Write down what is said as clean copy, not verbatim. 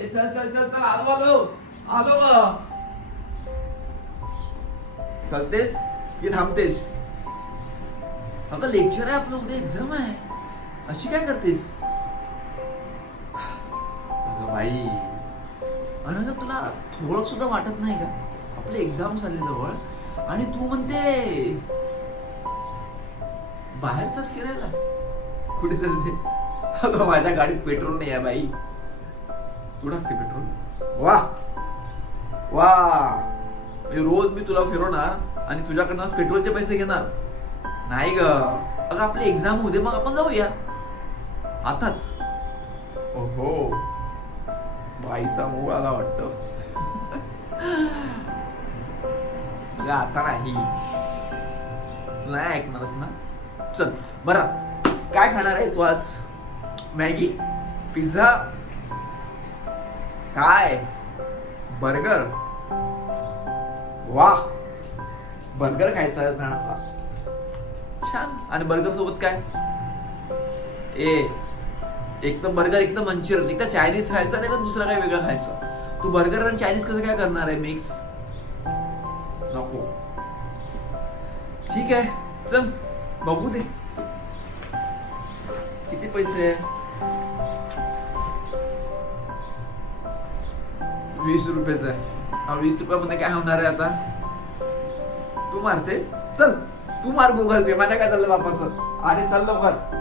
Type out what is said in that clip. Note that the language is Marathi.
ए चल चल चल चल आलो आलो आलो ग. चलतेस की थांबतेस? अगं लेक्चर आहे आपलं, उद्या एक्झाम आहे. अशी काय करतेस? अगं बाई, आणि अगं तुला थोडं सुद्धा वाटत नाही का आपली एक्झाम झाली जवळ आणि तू म्हणते बाहेर तर फिरायला? कुठे चालते? अगं माझ्या गाडीत पेट्रोल नाही आहे बाई. तू टाकते पेट्रोल? वा वा, रोज मी तुला फिरवणार आणि तुझ्याकडनं पेट्रोलचे पैसे घेणार नाही ग. अगं आपली एक्झाम होऊ दे, मग आपण जाऊया आताच. ओहो, बाईचा मूळ आला वाटत. आता नाही, तू नाही ऐकणारच ना. चल बरं, काय खाणार आहेस तू आज? मॅगी, पिझ्झा, काय बर्गर? वा, बर्गर खायचा आहे ना. छान. आणि बर्गर सोबत काय? एक तर बर्गर, एक तर मंचुरियन, एक तर चायनीज खायचं, नाही तर दुसरं काय वेगळं खायचं. तू बर्गर आणि चायनीज कसं काय करणार आहे मिक्स? नको. ठीक आहे, चल बघू दे किती पैसे. 20 रुपयाचा आहे. हा 20 रुपयामध्ये काय होणार आहे आता? तू मारते? चल तू मार गुगल पे, माझ्या काय चाललं बापाचं. आणि चल लवकर.